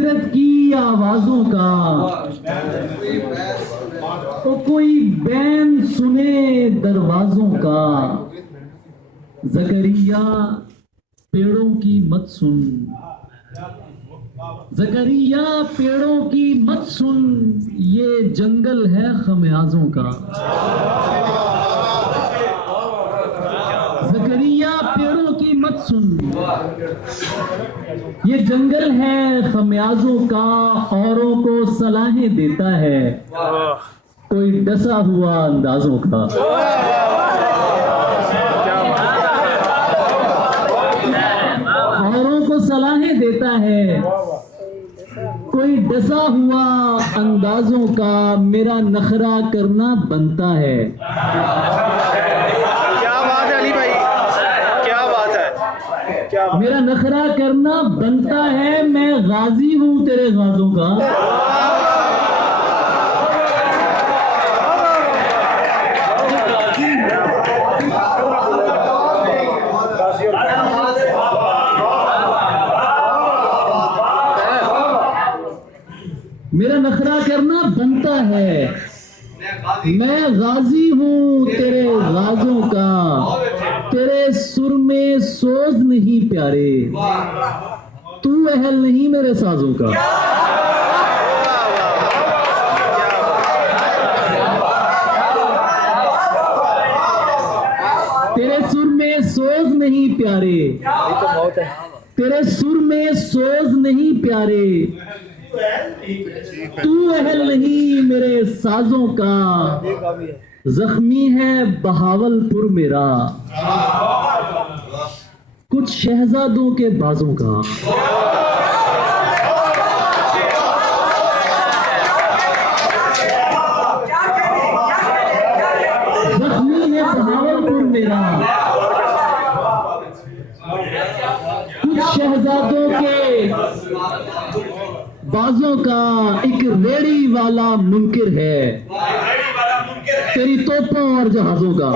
हिजरत की आवाजों का, तो कोई बैन सुने दरवाजों का। ज़करिया पेड़ों की मत सुन, ज़करिया पेड़ों की मत सुन, ये जंगल है खमियाजों का। ज़करिया पेड़ों की मत सुन, ये जंगल है खमियाजों का। औरों को सलाहें देता है कोई डसा हुआ अंदाजों का। औरों को सलाहें देता है कोई डसा हुआ अंदाजों का। मेरा नखरा करना बनता है। क्या बात है अली भाई, क्या बात है, क्या बात। मेरा नखरा करना बनता है, मैं गाजी हूं तेरे गाजों का। मेरा नखरा करना बनता है, मैं गाजी हूं तेरे गाजों का। तेरे सुर में सोज नहीं प्यारे, तू अहल नहीं मेरे साजों का। तेरे सुर में सोज नहीं प्यारे, तेरे सुर में सोज नहीं प्यारे, तू अहल नहीं मेरे साजों का। जख्मी है बहावलपुर मेरा, कुछ शहजादों के बाजों का। जख्मी है बहावलपुर मेरा, कुछ शहजादों के बाजों का। एक रेड़ी वाला मुनकिर है तेरी तोपों और जहाजों का।